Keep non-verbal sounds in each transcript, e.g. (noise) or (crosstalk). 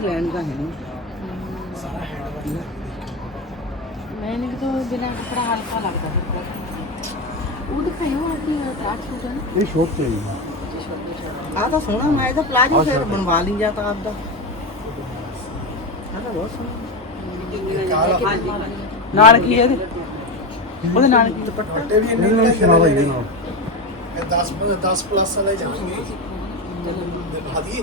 ਲੈਣ ਦਾ ਹੈ ਨਹੀਂ। ਸਾਰਾ ਮੈਨੂੰ ਕਿ ਤੋਂ ਬਿਨਾ ਕਪੜਾ ਹਲਕਾ ਲੱਗਦਾ ਫਿਰ ਉਹ ਦਿਖਾਇਓ ਆ ਕੀ ਟਾਟ ਹੋ ਜਾਣਾ? ਇਹ ਸ਼ੋਪ ਤੇ ਹੈ ਆ ਤਾਂ ਸੋਹਣਾ ਮੈਂ ਇਹਦਾ ਪਲਾਜ਼ੋ ਫਿਰ ਬਣਵਾ ਲਈ ਜਾਂ ਤਾਂ ਆਪਦਾ। ਆ ਤਾਂ ਬਹੁਤ ਸੋਹਣਾ। ਨਾਲ ਕੀ ਹੈ ਇਹਦੇ। ਉਹਦੇ ਨਾਲ ਕੀ ਦੁਪੱਟਾ ਇਹ ਵੀ ਨਹੀਂ ਨਹੀਂ ਸੁਣਾ ਭਾਈ ਨਾ 10 10 ਪਲੱਸ ਵਾਲੇ ਜਾਣਗੇ। ਹਦੀਏ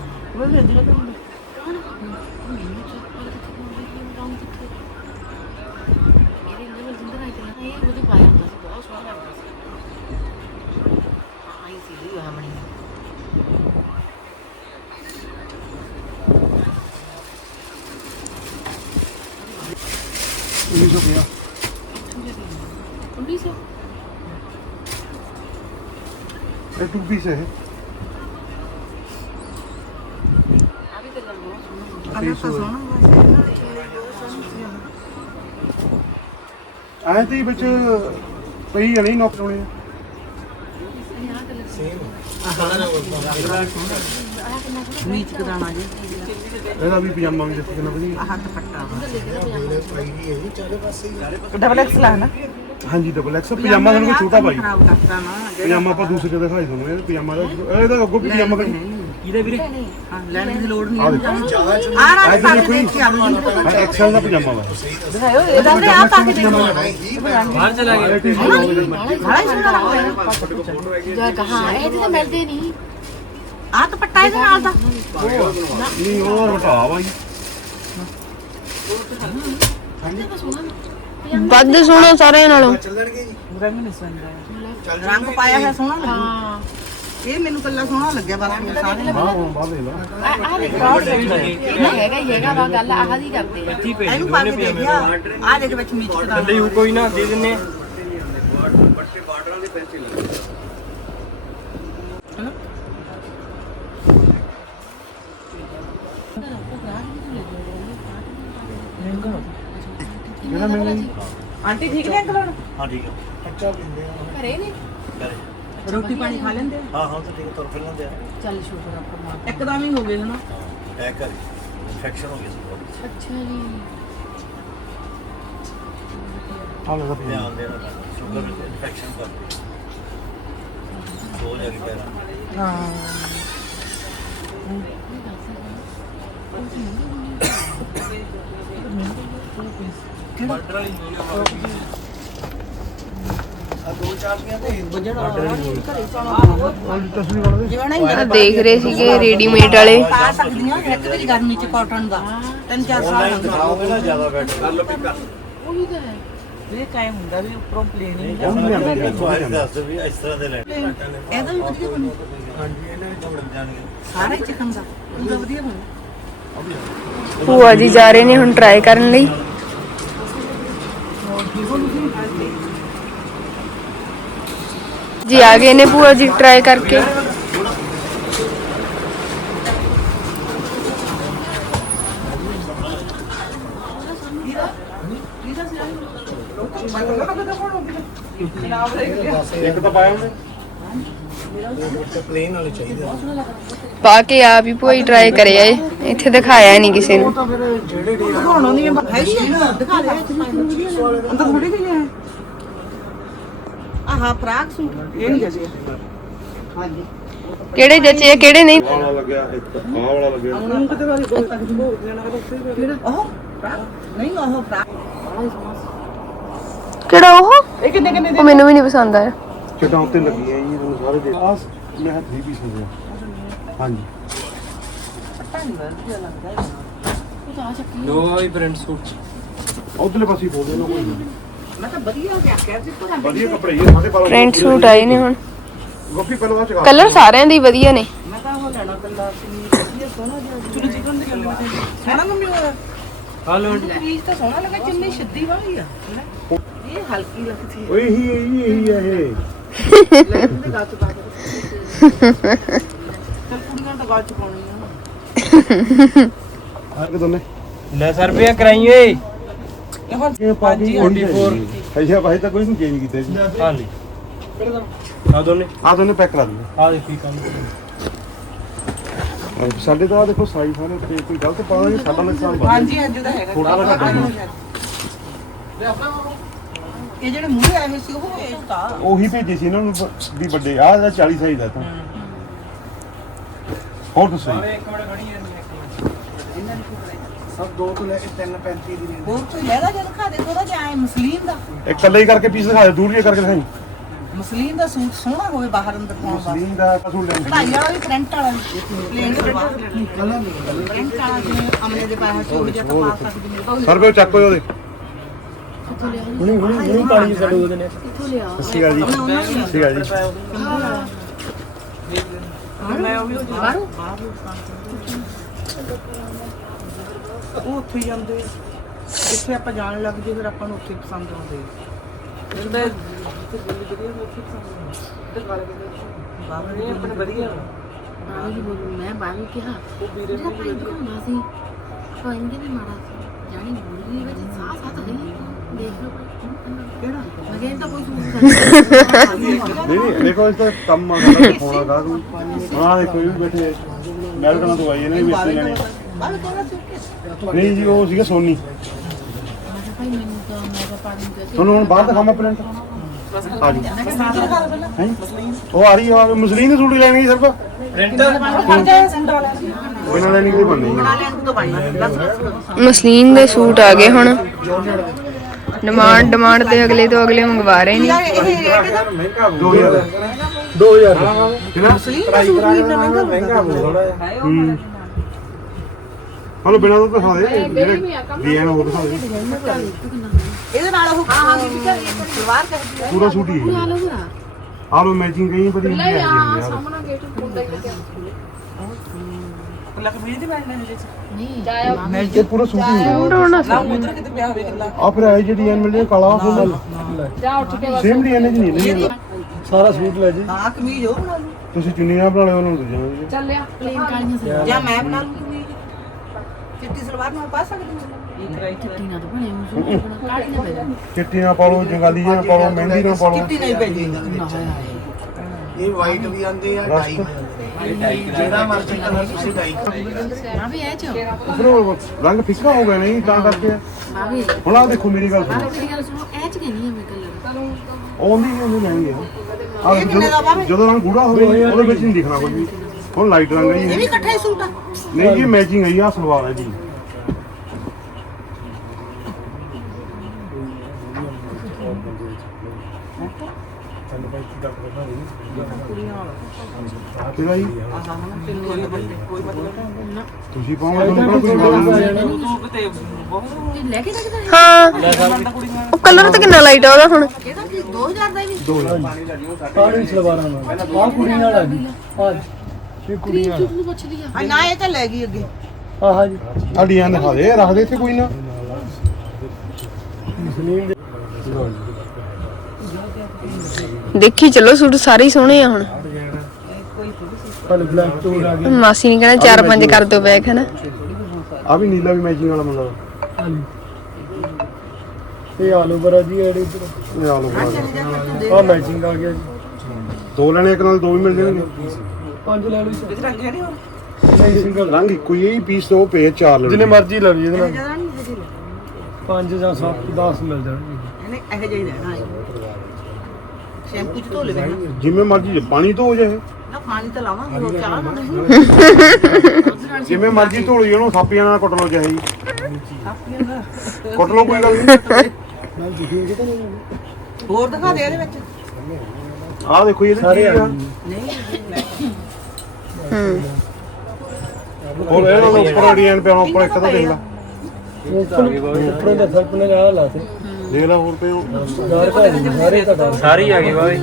ਉਹ ਵੀ ਅੱਧੀ ਲੱਗਦੀ ਇਹ ਸੋ ਪਿਆ ਇਹ ਟੂ ਪੀਸ ਹੈ ਕਲਰ ਤਾਂ ਸੋਹਣਾ ਆਏ ਤੇ ਵਿੱਚ ਪਈ ਜਣੀ ਨੌਕ ਹੋਣੇ ਆ। ਨੀਚ ਕਰਾਣਾ ਜੀ ਇਹਦਾ ਵੀ ਪਜਾਮਾ ਵੀ ਦੇਖੋ ਕਿੰਨਾ ਵਧੀਆ। ਆਹ ਦੁਪੱਟਾ ਡਬਲ ਐਕਸ ਲਾ ਨਾ। ਹਾਂਜੀ ਡਬਲ ਐਕਸ ਪਜਾਮਾ ਤੁਹਾਨੂੰ ਕੋਈ ਛੋਟਾ ਪਾਈ ਖਰਾਬ ਕਰਤਾ ਨਾ ਪਜਾਮਾ ਆਪਾਂ ਦੂਸਰੇ ਦਿਖਾਈ ਤੁਹਾਨੂੰ ਇਹ ਪਜਾਮਾ ਦਾ ਇਹਦਾ ਅੱਗੋਂ ਪਜਾਮਾ ਕਰੀ ਇਹਦੇ ਵੀਰੇ? ਹਾਂ ਲੈਣ ਦੀ ਲੋੜ ਨਹੀਂ। ਆ ਦੇਖੋ ਜ਼ਿਆਦਾ ਚੰਗਾ ਆ ਰਾਤ ਦੇਖ ਕੇ ਆਵਾਂ ਐਕਸਲ ਦਾ ਪਜਾਮਾ ਵਾ ਦਿਖਾਓ ਇਹ ਤਾਂ ਆ ਪਾ ਬਾਹਰ ਚਲਾ ਗਿਆ। ਬੜਾ ਸੁੰਦਰ ਗਿਆ। ਜਾ ਕਹਾ ਇਹ ਤਾਂ ਮਿਲਦੇ ਨਹੀਂ। ਆ ਤਾਂ ਪੱਟਾ ਇਹਦੇ ਨਾਲ ਦਾ। ਨਹੀਂ ਹੋਰ ਹਟਾ ਬਾਈ। ਵੱਧ ਸੋਹਣਾ ਸਾਰਿਆਂ ਨਾਲੋਂ। ਰੰਗ ਪਾਇਆ ਹੈ ਸੋਹਣਾ ਹਾਂ। ਇਹ ਮੈਨੂੰ ਕੱਲਾ ਸੋਹਣਾ ਲੱਗਿਆ ਬਾਕੀ ਸਾਰੇ ਹਾਂ ਹੁਣ ਬਾਹਰ ਲੈ। ਲਾ ਹੈਗਾ ਹੀ ਹੈਗਾ ਵਾ ਗੱਲ ਆਹ ਦੀ ਕਰਦੇ ਆ। ਇਹਨੂੰ ਪਾ ਕੇ ਦੇਖਿਆ। ਆ ਦੇ ਵਿੱਚ ਮਿਕਸ ਕੋਈ ਨਾ ਦੇ ਦਿੰਨੇ ਆਂਟੀ ਠੀਕ ਨੇ ਅੰਕਲ ਹੁਣ ਹਾਂ ਠੀਕ ਹੈ ਬੱਚਾ ਪਿੰਦੇ ਆ। ਘਰੇ ਨੇ? ਕਰੇ ਰੋਟੀ ਪਾਣੀ ਖਾ ਲੈਂਦੇ ਆ? ਹਾਂ ਹਾਂ ਤਾਂ ਠੀਕ ਹੈ ਤੁਰ ਫਿਰ ਲੈਂਦੇ ਆ ਚੱਲ ਸ਼ੁਕਰ ਆ ਪਰਮਾਤਮਾ ਇੱਕਦਮ ਹੀ ਹੋ ਗਏ ਹਨਾ ਅਟੈਕ ਕਰੇ ਇਨਫੈਕਸ਼ਨ ਹੋ ਗਿਆ ਸੀ body 'ਚ। ਅੱਛਾ ਜੀ ਆ ਲੈ ਦਾ ਪਜਾਮਾ ਧਿਆਨ ਦੇਣਾ ਪੈਂਦਾ ਸ਼ੂਗਰ ਇਨਫੈਕਸ਼ਨ ਕਰਦੀ ਸੋ ਜਾ ਕੇ ਪੈਰਾਂ ਹਾਂ ਆ ਦੋ ਚਾਬੀਆਂ ਤੇ ਤਸਵੀਰ ਵਾਲਾ ਦੇਖ ਰਹੇ ਸੀਗੇ ਰੈਡੀਮੇਡ ਵਾਲੇ। ਪਾ ਸਕਦੀਆਂ ਇੱਕ ਵਾਰੀ ਗਰਮੀ ਚ ਕਾਟਨ ਦਾ। ਤਿੰਨ ਚਾਰ ਸਾਲ ਦਿਖਾਓਗੇ ਨਾ ਜ਼ਿਆਦਾ ਬੈਟਰ ਕਰ ਲਓ ਪਿਕ ਕਰ। ਉਹ ਵੀ ਤਾਂ ਹੈ। ਇਹ ਕਾਇਮ ਹੁੰਦਾ ਵੀ ਉੱਪਰੋਂ ਪਲੇਨ ਹੀ ਦੱਸ ਦਿਓ ਵੀ ਇਸ ਤਰ੍ਹਾਂ ਦੇ ਲੈਣੇ। ਇਹਦਾ ਵੀ ਵਧੀਆ ਬਣੂ। ਹਾਂਜੀ ਇਹਨਾਂ ਵਿੱਚ ਜੁੜ ਜਾਣਗੇ। ਸਾਰਾ ਚਿਕਨ ਦਾ। ਉਹਦਾ ਵਧੀਆ ਬਣੂ। ਭੂਆ ਜੀ ਜਾ ਰਹੇ ਨੇ ਹੁਣ ਟਰਾਈ ਕਰਨ ਲਈ। ਜੀ ਆ ਗਏ ਨੇ ਭੂਆ ਜੀ ਟਰਾਈ ਕਰਕੇ ਇੱਕ ਤਾਂ ਪਾਇਆ ਉਹਨੇ ਤੇ ਪਲੇਨ ਵਾਲੇ ਚਾਹੀਦੇ ਆ ਪਾ ਕੇ ਆਪ ਹੀ ਭੂਆ ਜੀ ਟਰਾਈ ਕਰਿਆ ਏ ਇੱਥੇ ਦਿਖਾਇਆ ਨਹੀਂ ਕਿਸੇ ਨੂੰ ਤਾਂ ਫਿਰ ਜਿਹੜੇ ਡੇ ਦਿਖਾਉਣਾ ਨਹੀਂ ਹੈ ਹੀ ਹੈ ਦਿਖਾ ਦੇ ਅੰਦਰ ਥੋੜੀ ਗਈ ਹੈ ਆਹ ਫਰਾਕ ਸੂਟ ਇਹ ਨਹੀਂ ਜਜਿਆ ਹਾਂਜੀ। ਕਿਹੜੇ ਜੱਚੇ ਆ ਕਿਹੜੇ ਨਹੀਂ? ਵਾਲਾ ਲੱਗਿਆ ਇੱਕ ਆਹ ਵਾਲਾ ਲੱਗਿਆ। ਉਹਨੂੰ ਕਿਤੇ ਵਾਰੀ ਕੋਈ ਤੱਕ ਹੋ ਜਾਣਾ ਕਿਹੜਾ? ਉਹ ਫਰਾਕ? ਨਹੀਂ ਉਹ ਫਰਾਕ। ਕਿਹੜਾ ਉਹ? ਇਹ ਕਿੰਨੇ ਕਿੰਨੇ ਉਹ ਮੈਨੂੰ ਵੀ ਨਹੀਂ ਪਸੰਦ ਆਇਆ। ਚਟਾਂ ਉੱਤੇ ਲੱਗੀਆਂ ਜੀ ਤੁਹਾਨੂੰ ਸਾਰੇ ਦੇ ਆਹ ਮੈਂ ਹੱਥ 3 ਪੀਸ ਹੋ ਗਿਆ ਹਾਂਜੀ। ਦੋ ਹੀ ਪ੍ਰਿੰਟ ਸੂਟ ਉਧਰਲੇ ਪਾਸੇ ਹੀ ਬੋਲ ਦੇ ਨਾ। ਕੋਈ ਨਹੀਂ। ਮੈਂ ਤਾਂ ਵਧੀਆ ਕਿਹਾ ਕਹਿ ਸੀ ਪੂਰਾ ਵਧੀਆ ਕੱਪੜੇ ਹੀ ਆ, ਸਾਡੇ ਪਾਲਾ ਪ੍ਰਿੰਟ ਸੂਟ ਆਏ ਨੇ ਹੁਣ। ਗੋਪੀ ਪਹਿਲਾਂ ਚਗਾ ਕਲਰ ਸਾਰਿਆਂ ਦੇ ਹੀ ਵਧੀਆ ਨੇ। ਮੈਂ ਤਾਂ ਉਹ ਲੈਣਾ ਕੱਲਾ ਸੀ ਵਧੀਆ ਸੋਹਣਾ ਜਿਹਾ ਚਿਲੀ ਚਿਕਨ ਦੀ ਗੱਲ ਸੋਹਣਾ ਮੰਮੀ ਉਹ। ਹਲੋ। ਪੀਸ ਤਾਂ ਸੋਹਣਾ ਲੱਗਾ ਚੁੰਨੀ ਸਿੱਧੀ ਵਾਲੀ ਆ ਲੈ। ਇਹ ਹਲਕੀ ਲੱਗਦੀ ਓਏ ਹੀ ਇਹੀ ਇਹੀ ਆ ਇਹ। ਹੈ ਲੈ ਇਹਦੇ ਗੱਚ ਪਾ ਕੇ ਚਲ ਕੁੜੀਆਂ ਤਾਂ ਗੱਚ ਪਾਉਣੀ ਆ ਆ ਕੇ ਦੋਨੇ ਲੈ ਸਰ ਰੁਪਇਆ ਕਰਾਈਏ ਇਹ ਹੁਣ ਕੇ 44 ਅੱਛਾ ਭਾਈ ਤਾਂ ਕੋਈ ਨਹੀਂ ਚੇਂਜ ਕੀਤਾ ਜੀ। ਹਾਂਜੀ। ਆ ਦੋਨੇ। ਆ ਦੋਨੇ ਪੈਕ ਕਰਾ ਦਿੰਦੇ। ਆ ਦੇਖੀ ਕੰਮ ਸਾਡੇ ਤਾਂ ਆਹ ਦੇਖੋ ਸਾਈ ਸਾਰੇ ਤੇ ਕੋਈ ਗਲਤ ਪਾ ਨਹੀਂ ਸਾਡਾ ਨੁਕਸਾਨ ਬਣ ਹਾਂਜੀ ਹਾਂਜੀ ਉਹਦਾ ਹੈਗਾ। ਥੋੜ੍ਹਾ ਜਿਹਾ ਘੱਟ ਹਾਂਜੀ। ਇਹ ਜਿਹੜੇ ਮੂਹਰੇ ਆਏ ਹੋਏ ਸੀ ਉਹ ਇਹ ਤਾਂ ਉਹੀ ਭੇਜੇ ਸੀ ਇਹਨਾਂ ਨੂੰ ਬ- ਵੀ ਵੱਡੇ ਆਹ ਜਿਹੜਾ 40 ਸਾਈਜ਼ ਦਾ ਤਾਂ। ਹੋਰ ਦੱਸੋ ਜੀ। ਸਭ ਦੋ ਤੋਂ ਲੈ ਕੇ 335 ਦੀ ਰੇਂਜ ਹੋਰ ਕੋਈ ਲੈਦਾ ਜਦ ਖਾ ਦੇ ਥੋੜਾ ਜਿਹਾ ਐ ਮਸਲੀਨ ਦਾ। ਇੱਕ ਕੱਲੇ ਹੀ ਕਰਕੇ ਪੀਸ ਦਿਖਾ ਦੇ ਦੂਰ ਜਿਹਾ ਕਰਕੇ ਦਿਖਾਈ। ਮਸਲੀਨ ਦਾ ਸੂਟ ਸੋਹਣਾ ਹੋਵੇ ਬਾਹਰ ਅੰਦਰ ਪਾਉਣ ਦਾ ਸਲੀਮ ਦਾ ਕਸੂਰ ਲੈਣ। ਕਢਾਈ ਵਾਲਾ ਵੀ ਪ੍ਰਿੰਟ ਵਾਲਾ ਪਲੇਨ ਸਲਵਾਰ ਪ੍ਰਿੰਟ ਵਾਲਾ ਜਿਵੇਂ ਅਮਨੇ ਦੇ ਪਾਇਆ ਸੀ ਉਹ ਜਿਹਾ ਤਾਂ ਪਾ ਸਕਦੀ ਹਾਂ ਸਰ ਰੁਪਏ ਚੱਕੋ ਉਹਦੇ। ਹੁਣੀ ਹੁਣੀ ਹੁਣੀ ਪਾਣੀ ਸਾਡੇ ਉਹਦੇ ਨੇ। ਸੱਸੀ ਗੱਲ ਜੀ। ਸੱਸੀ ਗੱਲ ਜੀ। ਮੈਂ ਉਹ ਵੀ ਉਹ ਬਾਹਰੋਂ। ਉਹ ਉੱਥੇ ਹੀ ਜਾਂਦੇ ਆ। ਜਿੱਥੇ ਆਪਾਂ ਜਾਣ ਲੱਗ ਜੇ ਫਿਰ ਆਪਾਂ ਨੂੰ ਉੱਥੇ ਹੀ ਪਸੰਦ ਆਉਂਦੇ ਆ। ਜਿੱਥੇ ਜਿੱਥੇ ਦਿੱਲੀ ਵਧੀਆ ਹੋਵੇ ਉੱਥੇ ਪਸੰਦ ਆਉਂਦੇ ਤੇ ਗੱਲ ਕਰਦੇ ਬਾਬਾ ਜੀ ਆਪਣੇ ਵਧੀਆ। ਬਾਹਰ ਹੀ ਬੋਲੂ ਮੈਂ ਬਾਹਰ ਹੀ ਕਿਹਾ। ਜਿਹੜਾ ਭਾਈ ਦਿਖਾਉਣਾ ਸੀ ਕਹਿੰਦੇ ਵੀ ਮਾੜਾ ਸੀ। ਜਾਣੀ ਬੋਲੀ ਵਿੱਚ ਸਾਹ ਸਾਹ ਤਾਂ ਨਹੀਂ। ਦੇਖ ਲਓ ਭਾਈ ਕਿਹੜਾ ਮੈਂ ਕਿਹਾ ਇਹ ਤਾਂ ਕੋਈ ਸੂਟ ਨਹੀਂ। ਦੇਖੋ ਇਸ ਦਾ ਕੰਮ ਆ ਸਾਡਾ ਕਾ ਤੂੰ। ਹਾਂ ਦੇਖੋ ਇਹ ਵੀ ਬੈਠੇ ਮੈਲਕਣਾ ਤੋਂ ਆਈ ਇਹਨੇ ਵੀ ਇੱਥੇ ਲੈਣੇ ਬਾਹਰ ਨਹੀਂ ਜੀ ਉਹ ਸੀਗਾ ਸੋਨੀ। ਮੈਂ ਕਿਹਾ ਭਾਈ ਮੈਨੂੰ ਤਾਂ ਮੈਂ ਤਾਂ ਪਾ ਦੂੰ ਕਿ ਤੁਹਾਨੂੰ ਹੁਣ ਬਾਹਰ ਦਿਖਾਵਾਂ ਪ੍ਰਿੰਟ ਆ ਜੀ ਹੈਂ? ਉਹ ਆ ਰਹੀ ਆ ਮੁਸਲੀਮ ਦੇ ਸੂਟ ਸਿਰਫ। ਬਿਨਾਂ ਲੈਣੀ ਕਿਤੇ ਬਣਨੀ ਦੱਸ ਮਸਲੀਨ ਦੇ ਸੂਟ ਆ ਗਏ ਹੁਣ। ਡਿਮਾਂਡ ਡਿਮਾਂਡ ਤੇ ਅਗਲੇ ਤੋਂ ਅਗਲੇ ਮੰਗਵਾ ਰਹੇ ਨੇ। ਯਾਰ ਇਹ ਰੇਟ ਇਹਦਾ 2000 2000 ਕਿੰਨਾ ਮਸਲੀਨ ਦਾ ਸੂਟ ਵੀ ਇੰਨਾ ਮਹਿੰਗਾ ਹੁੰਦਾ ਹੂੰ। ਹਲੋ ਬਿਨਾਂ ਤੋਂ ਦਿਖਾ ਦੇ। ਜਿਹੜੇ ਡਿਜ਼ਾਈਨ ਹੋਰ ਦਿਖਾ ਦੇ। ਇਹਦੇ ਨਾਲ ਉਹ ਹਾਂ ਹਾਂ ਸਲਵਾਰ ਕਰਦੀ ਪੂਰਾ ਸੂਟ ਹੀ ਹੈ। ਲਓ ਭਰਾ ਆ ਲੋ ਮੈਚਿੰਗ ਕਈ ਬੜੀ ਹੈ ਯਾਰ ਸਾਹਮਣਾ ਗੇਟ ਕੁੰਡਾ ਹੀ ਲੱਗਿਆ। ਲੱਖ ਵੀਹ ਦੀ ਬਣਨਾ ਹੈ ਨਹੀਂ। ਇਹ ਪੂਰਾ ਸੂਟ ਹੀ ਹੈ ਨਾ ਉਧਰ ਕਿਤੇ ਪਿਆ ਹੋਵੇ ਗੱਲਾਂ ਆ ਫਿਰ ਇਹ ਜਿਹੜੀ ਡਿਜ਼ਾਈਨ ਮਿਲਦੀ ਹੈ ਕਾਲਾ ਫੁੱਲ ਜਾ ਉੱਠ ਕੇ ਸੇਮ ਡਿਜ਼ਾਈਨ ਨਹੀਂ ਨਹੀਂ ਸਾਰਾ ਸੂਟ ਲੈ ਜੀ। ਹਾਂ ਕਮੀਜ਼ ਉਹ ਬਣਾ ਲੂ ਤੁਸੀਂ ਚੁੰਨੀਆਂ ਬਣਾ ਲਿਓ ਉਹਨਾਂ ਨੂੰ ਦੇ ਜਾਵਾਂਗੇ ਚੱਲਿਆ ਪਲੇਨ ਕਾਲੀਆਂ ਜਾਂ ਮੈਂ ਬਣਾ ਲੂ ਕਮੀਜ਼ ਚਿੱਟੀ ਸਲਵਾਰ ਨਾਲ ਪਾ ਸਕਦੀ ਹਾਂ? ਚਿੱਟੀ ਨਾ ਤਾਂ ਬਣੇ ਉਹ ਸੂਟ ਬਣਾ ਕਾਲੀਆਂ ਪੈ ਜਾਣ ਚਿੱਟੀ ਨਾ ਪਾਲੋ ਜੰਗਾਲੀ ਨਾ ਪਾਲੋ ਮਹਿੰਦੀ ਨਾ ਪਾਲੋ ਚਿੱਟੀ ਨਹੀਂ ਪੈਂਦੀ ਨਾ ਇਹ ਵਾਈਟ ਵੀ ਆਂਦੇ ਆ ਡਾਈ ਜਿਹੜਾ ਮਰਜ਼ੀ ਕਲਰ ਤੁਸੀਂ ਡਾਈ ਨਾ ਵੀ ਇਹ ਚ। ਫਿਰ ਉਹ ਰੰਗ ਫਿੱਕਾ ਹੋ ਗਿਆ ਨਹੀਂ ਤਾਂ ਕਰਕੇ। ਨਾ ਵੀ। ਹੁਣ ਆ ਦੇਖੋ ਮੇਰੀ ਗੱਲ ਸੁਣੋ। ਮੇਰੀ ਗੱਲ ਸੁਣੋ ਇਹ ਚ ਕਹਿੰਦੀ ਆ ਮੈਂ ਕਲਰ? ਆਉਂਦੀ ਨਹੀਂ ਉਹਨੂੰ ਲੈਣੀ ਆ ਜਦੋਂ ਰੰਗ ਗੂੜਾ ਹੋਵੇ ਉਹਦੇ ਵਿੱਚ ਨਹੀਂ ਦਿਖਣਾ ਕੁਝ ਵੀ। ਹੁਣ ਲਾਈਟ ਰੰਗ ਹੈ ਇਹ ਵੀ ਜੀ ਇਕੱਠਾ ਹੀ ਸੂਟ ਆ। ਨਹੀਂ ਜੀ ਮੈਚਿੰਗ ਹੈ ਜੀ ਆ ਸਲਵਾਰ ਹੈ ਜੀ। ਕਿਹੜਾ ਜੀ? ਆਹ ਹਾਂ ਕੋਈ ਕੋਈ ਮਤਲਬ ਤੁਸੀਂ ਪਾਉਂਗੇ ਤੁਹਾਨੂੰ ਕਿਹੜਾ ਕੋਈ ਜਵਾਬ ਨਹੀਂ। ਤੂੰ ਕਿਤੇ ਬਹੁਤ ਇਹ ਲੈ ਕੇ ਰੱਖਦਾ ਹੈ। ਹਾਂ ਉਹ ਕਲਰ ਤਾਂ ਕਿੰਨਾ ਲਾਈਟ ਆ ਉਹਦਾ ਹੁਣ? ਇਹਦਾ ਕੀ? 2000 ਦਾ ਵੀ ਪਾਣੀ ਸਲਵਾਰਾਂ ਨਾਲ। ਆ ਕੁੜੀ ਨਾਲ ਆ ਜੀ। ਆ ਇਹ ਕੁੜੀ ਨਾਲ ਤੂੰ ਪੁੱਛ ਲਿਆ ਆ। ਨਾ ਇਹ ਤਾਂ ਲੈ ਗਈ ਅੱਗੇ। ਆ ਹਾਂ ਜੀ। ਆ ਡਿਜ਼ਾਈਨ ਦਿਖਾ ਦੇ ਰੱਖ ਦੇ ਇੱਥੇ ਕੋਈ ਨਾ। ਮੁਸਲੀਮ ਦੇ ਦੇਖੀ ਚਲੋ ਸੂਟ ਸਾਰੇ ਹੀ ਸੋਹਣੇ ਆ ਹੁਣ। ਕੱਲ ਬਲੈਕ ਟੂਰ ਆ ਗਈ। ਮਾਸੀ ਨੇ ਕਹਿਣਾ ਚਾਰ ਪੰਜ ਕਰ ਦੋ ਬੈਗ ਹਨਾ? ਆ ਵੀ ਨੀਲਾ ਵੀ ਮੈਚਿੰਗ ਵਾਲਾ ਮੁੰਡਾ। ਹਾਂਜੀ। ਇਹ ਆਲੂ ਬਰਾ ਜੀ ਐਡੀ ਇਹ ਆ ਲੋ ਆ ਮੈਚਿੰਗ ਆ ਗਿਆ ਜੀ। ਦੋ ਲੈਣੇ ਇੱਕ ਨਾਲ ਦੋ ਵੀ ਮਿਲ ਜਾਣਗੇ। ਪੰਜ ਲੈ ਲਓ ਰੰਗ ਹੈ ਨਹੀਂ ਹੋਰ? ਨਹੀਂ ਸਿੰਗਲ ਰੰਗ ਇੱਕੋ ਹੀ ਹੈ ਪੀਸ ਤੋਂ ਪੇ ਚਾਰ ਲੈਣੇ ਜਿੰਨੇ ਮਰਜ਼ੀ ਲੈ ਲਓ ਜੀ ਇਹਦੇ ਨਾਲ। ਜ਼ਿਆਦਾ ਨਹੀਂ ਲੈ ਪੰਜ ਜਾਂ 7 10 ਮਿਲ ਜਾਣਗੇ। ਇਹਨੇ ਇਹੋ ਜਿਹਾ ਹੀ ਰਹਿਣਾ ਹੈ। ਸ਼ੈਂਪੂ ਚ ਧੋ ਲੈਣਾ ਜਿਵੇਂ ਮਰਜ਼ੀ ਪਾਣੀ ਤੋਂ ਹੋ ਜਾਏ। ਨਾ ਪਾਣੀ ਤਾਂ ਲਾਵਾਂਗੇ ਹੋਰ ਚਾਹ ਨਾ ਨਹੀਂ (laughs) ਜਿਵੇਂ ਮਰਜ਼ੀ ਧੋ ਲਈ ਉਹਨੂੰ ਥਾਪੀਆਂ ਨਾਲ ਕੁੱਟ ਲਓ ਚਾਹੇ ਜੀ। ਆਪਣੀਆਂ ਦਾ ਕੁੱਟ ਲਓ ਕੋਈ ਗੱਲ ਨਹੀਂ। ਨਾਲ ਦਿਖੀ ਕਿਤੇ ਨਹੀਂ ਹੋਰ ਦਿਖਾ ਦੇ ਇਹਦੇ ਵਿੱਚ। ਆਹ ਦੇਖੋ ਇਹਦੇ ਸਾਰੇ ਆ ਕੀ ਆ। ਨਹੀਂ ਲੈ ਹੂੰ। ਹੋਰ ਇਹਨਾਂ ਨੂੰ ਉੱਪਰ ਡਿਜ਼ਾਈਨ ਪਿਆ ਉੱਪਰ ਇੱਕ ਤਾਂ ਦੇਖ ਲੈ। ਉੱਪਰ ਦਾ ਸਰਪ ਨੇ ਆ ਲਾਤੇ ਦੇਖ ਲੈ ਹੋਰ ਪਿਓ ਯਾਰ ਘਰ ਸਾਰੇ ਘਟਾ ਸਾਰੀ ਆ ਗਈ ਬਾਈ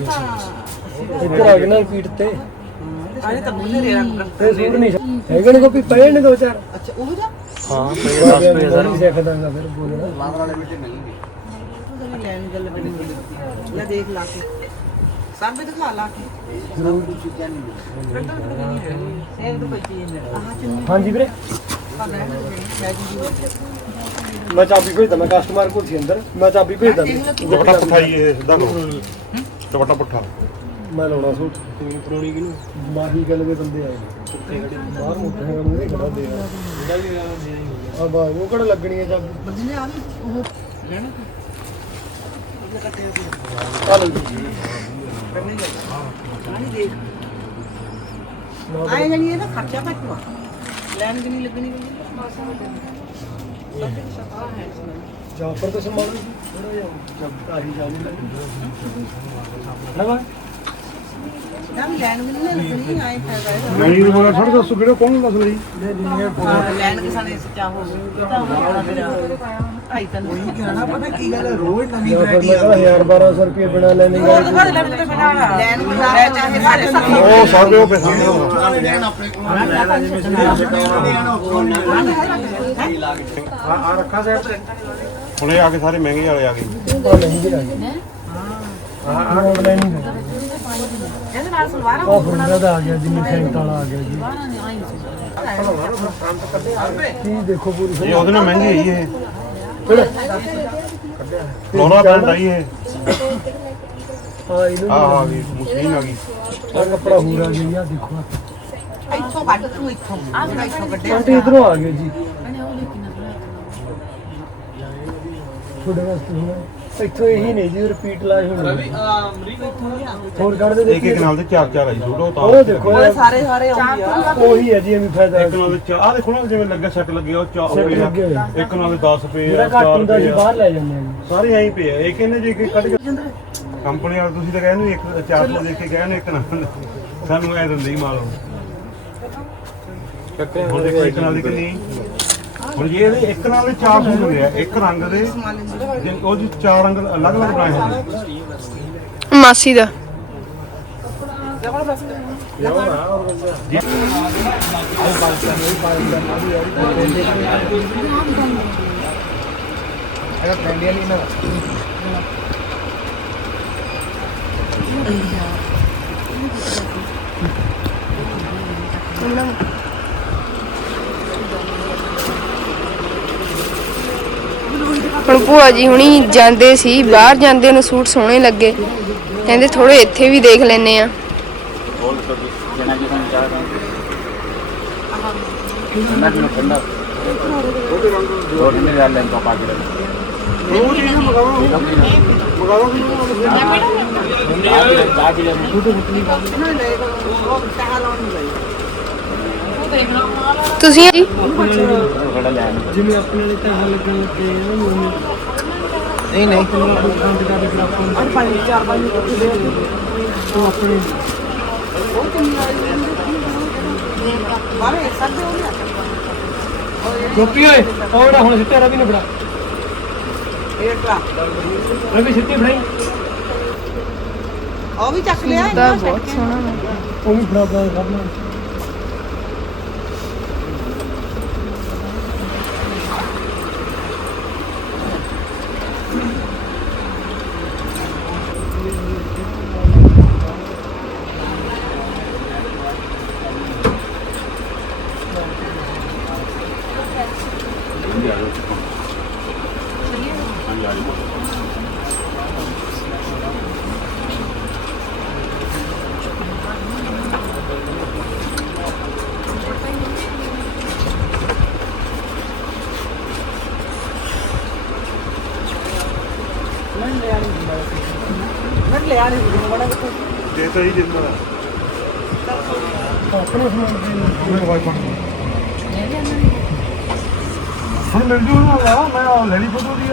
ਇੱਧਰ ਆ ਗਏ ਨਾ ਰਿਪੀਟ ਤੇ। ਆਏ ਤਾਂ ਬਥੇਰੇ ਰੰਗ ਤੇ ਸੂਟ ਨਹੀਂ ਹੈਗੇ ਨੇ ਕੋਈ? ਪਏ ਨੇ ਦੋ ਚਾਰ? ਅੱਛਾ ਉਹ ਜਾ। ਹਾਂ ਪਏ 10 ਪਏ ਸਰ। ਨਹੀਂ ਸਿੱਖ ਦਾਂਗਾ ਫਿਰ ਬੋਲਣਾ। ਲੈਣ ਦੀ ਗੱਲ ਬਣੀ ਹੋਈ। ਲੈ ਦੇਖ ਲਾ ਕੇ। ਸਭ ਦਿਖਾ ਲਾ ਕੇ। ਸੇਮ ਤੋਂ ਬਚੀ ਹੈ ਆਹ ਚੁੰਨੀ ਹਾਂਜੀ ਵੀਰੇ। ਮੈਂ ਚਾਬੀ ਭੇਜਦਾ ਮੈਂ ਕਸਟਮਰ ਕੋਲ ਸੀ ਅੰਦਰ। ਮੈਂ ਚਾਬੀ ਭੇਜਦਾ ਦੁਪੱਟਾ ਪੁੱਠਾ ਹੀ ਇਹ ਸਿੱਧਾ ਲਓ ਦੁਪੱਟਾ ਪੁੱਠਾ। ਮੈਂ ਲਾਉਣਾ ਸੂਟ ਫਰੋਣੀ ਕਿਨੂੰ ਮਾਹੀ ਗੱਲ ਦੇ ਬੰਦੇ ਆਏ। ਨੇ। ਬਾਹਰ ਮੁੱਠੇ ਹੈਗਾ ਮੂਹਰੇ ਖੜਾ ਦੇ ਆ ਬਾ ਉਹ ਕਿਹੜਾ ਲੱਗਣੀ ਹੈ ਚਾਬੀ? ਬੰਦੇ ਆ ਵੀ ਉਹ। ਲੈਣਾ ਆ ਲਓ। ਆਏ ਜਣੀ ਇਹਦਾ ਖਰਚਾ ਘੱਟ ਵਾ। ਲੈਣ ਦੀ ਨਹੀਂ ਲੱਗਣੀ ਜਾਫਰ ਤੋਂ ਸੰਭਾਲੋ ਥੋੜਾ ਜਿਹਾ ਜਬ ਆਹੀ ਜਾਣੀ ਲੱਗੀ ਨਾ ਨਾ ਵੀ ਲੈਣ ਵੀ ਨਹੀਂ ਆਏ ਫਾਇਦਾ ਇਹਦਾ। ਨਹੀਂ ਹੋਣਾ ਥੋੜਾ ਦੱਸੋ ਕਿਹੜਾ ਕੌਣ ਦੱਸ ਲਈ ਹਾਂ, ਲੈਣ ਕੇ ਸਾਨੇ ਸੱਚਾ ਹੋ ਗਿਆ ਤਾਂ ਹੋਣਾ ਮੇਰਾ ਢਾਈ ਤਿੰਨ ਹੋਈ ਕਹਿਣਾ ਪਤਾ ਕੀ ਗੱਲ ਰੋਜ਼ ਨਵੀਂ ਮੈਂ ਕਹਿੰਦਾ 1000 1200 ਰੁਪਏ ਬਿਨਾ ਲੈਣੇ ਗਾ ਲੈਣ ਤੇ ਬਿਨਾ ਲੈਣ ਲੈ ਚਾਹੇ ਸਾਡੇ ਸੱਤ ਉਹ ਸਾਡੇ ਉਹ ਪੈਸਾ ਨਹੀਂ ਹੋਣਾ ਨਾਲੇ ਲੈਣ ਆਪਣੇ ਕੋਲ। ਹੁਣ ਆ ਕੇ ਸਾਰੇ ਮਹਿੰਗੇ ਵਾਲੇ ਆ ਗਏ। ਉਹ ਨਹੀਂ ਲੱਗੇ ਹਾਂ। ਹਾਂ ਆਨਲਾਈਨ ਹੀ ਹੈ। ਇਹਦੇ ਨਾਲ ਸਲਵਾਰ ਉਹ ਫਰੰਦਾ ਦਾ ਆ ਗਿਆ ਜਿੰਨੀ ਫੈਂਟ ਵਾਲਾ ਆ ਗਿਆ ਜੀ। ਕੀ ਦੇਖੋ ਪੂਰੀ ਇਹ ਉਹਦੇ ਨਾਲ ਮਹਿੰਗੇ ਹੀ ਇਹ। ਲੋਨਾ ਹੀ ਇਹ ਹਾਂ ਇਹਨੂੰ ਆ ਆ ਗਈ ਮਸ਼ੀਨ ਆ ਗਈ। ਆ ਕੱਪੜਾ ਹੋਰ ਆ ਗਿਆ ਜੀ ਦੇਖੋ। ਇੱਥੋਂ ਕੱਢ ਤੂੰ ਇੱਥੋਂ ਜਿਹੜਾ ਇੱਥੋਂ ਕੱਢਿਆ ਆਂਟੀ ਇਧਰੋਂ ਆ ਗਏ ਜੀ। ਤੁਹਾਡੇ ਵਾਸਤੇ ਹੁਣ ਇੱਥੋਂ ਇਹੀ ਨਹੀਂ ਜੀ ਰਿਪੀਟ ਲਾਏ ਹੋਣੇ ਹੋਰ ਕੱਢ ਦੇ ਇੱਕ ਇੱਕ ਨਾਲ ਦੇ ਚਾਰ ਚਾਰ ਆਈ ਸੂਟ ਉਹ ਤਾਂ। ਉਹ ਦੇਖੋ। ਸਾਰੇ ਸਾਰੇ ਆਉਂਦੇ ਆ। ਉਹੀ ਹੈ ਜੀ ਐਵੇਂ ਫਾਇਦਾ। ਇੱਕ ਨਾਲ ਦੇ ਚਾਰ ਆ ਦੇਖੋ ਨਾ ਜਿਵੇਂ ਲੱਗਾ ਸੈੱਟ ਲੱਗਿਆ ਉਹ ਚਾਰ Set ਲੱਗੇ ਹੋਏ ਆ। ਇੱਕ ਨਾਲ ਦੇ 10 ਪਏ ਜਿਹੜਾ ਆ ਘੱਟ 4 ਹੁੰਦਾ ਸੀ ਆ। ਬਾਹਰ ਲੈ ਜਾਂਦੇ ਆ ਜੀ। ਸਾਰੇ ਐਂ ਪਏ ਆ। ਇਹ ਕਹਿੰਦੇ ਜੇ ਕਿ ਕੱਢ ਕੇ ਕੰਪਨੀ ਵਾਲੇ ਤੁਸੀਂ ਤਾਂ ਕਹਿੰਦੇ ਇੱਕ ਚਾਰ ਸੌ ਦੇਖ ਕੇ ਕਹਿੰਦੇ ਇੱਕ ਨਾਲ। ਸਾਨੂੰ ਐ ਦਿੰਦੇ ਹੀ ਮਾਲ ਹੁਣ। ਹੁਣ ਦੇਖੋ ਇੱਕ ਨਾਲ ਦੀ ਕਿੰਨੀ? ਹੁਣ ਜੇ ਇਹਦੇ ਇੱਕ ਨਾਲ ਦੇ ਚਾਰ ਸੂਟ ਹੁੰਦੇ ਆ, ਇੱਕ ਰੰਗ ਦੇ ਜੇ ਉਹ ਜੀ ਚਾਰ ਰੰਗ ਅਲੱਗ-ਅਲੱਗ ਬਣਾਏ ਹੁੰਦੇ ਮਾਸੀ ਦਾ। ਹੁਣ ਭੂਆ ਜੀ ਹੁਣੀ ਜਾਂਦੇ ਸੀ ਬਾਹਰ ਜਾਂਦੇ ਨੂੰ ਸੂਟ ਸੋਹਣੇ ਲੱਗੇ। ਕਹਿੰਦੇ ਥੋੜੇ ਇੱਥੇ ਵੀ ਦੇਖ ਲੈਨੇ ਆ ਉਹ ਤੁਸੀਂ ਜੀ? ਜਿਵੇਂ ਆਪਣੇ ਲਈ ਤਾਂ ਲੱਗਣ ਲੱਗੇ ਆ ਨਾ ਉਵੇਂ ਨਹੀਂ ਨਹੀਂ। ਬੰਦ ਕਰ ਦੇ ਆਪਾਂ ਅੱਜ ਪੰਜ ਚਾਰ ਪੰਜ ਦੇ ਉਹ ਆਪਣੇ ਬਾਰੇ ਸਾਡੇ ਹੋ ਗਿਆ ਗੋਪੀ ਓਏ ਉਹ ਜਿਹੜਾ ਹੁਣ ਸਿੱਟਿਆ ਰਵੀ ਨੇ ਫੜਾ। ਇਹ ਕਾ ਰਵੀ ਸਿੱਟੀ ਫੜਾਈ। ਉਹ ਵੀ ਚੱਕ ਲਿਆ ਤਾਂ ਬਹੁਤ ਸੋਹਣਾ ਲੱਗਾ ਉਹ ਵੀ ਫੜਾ ਫੜਾ ਕਰਨਾ ਮੈਂ ਲਿਆ ਨਹੀਂ ਸੀ ਬੜਾ ਕਿੱਥੇ ਦੇ ਤਾਂ ਹੀ ਜਿੰਦਾ ਆਪਣੇ ਸਮਾਨ ਦੇ ਮੈਂ ਵਾਈਫਾਈ ਹੁਣ ਮਿਲ ਜੂ ਨਾ ਮੈਂ ਲੈਣੀ ਫੋਟੋ ਦੀ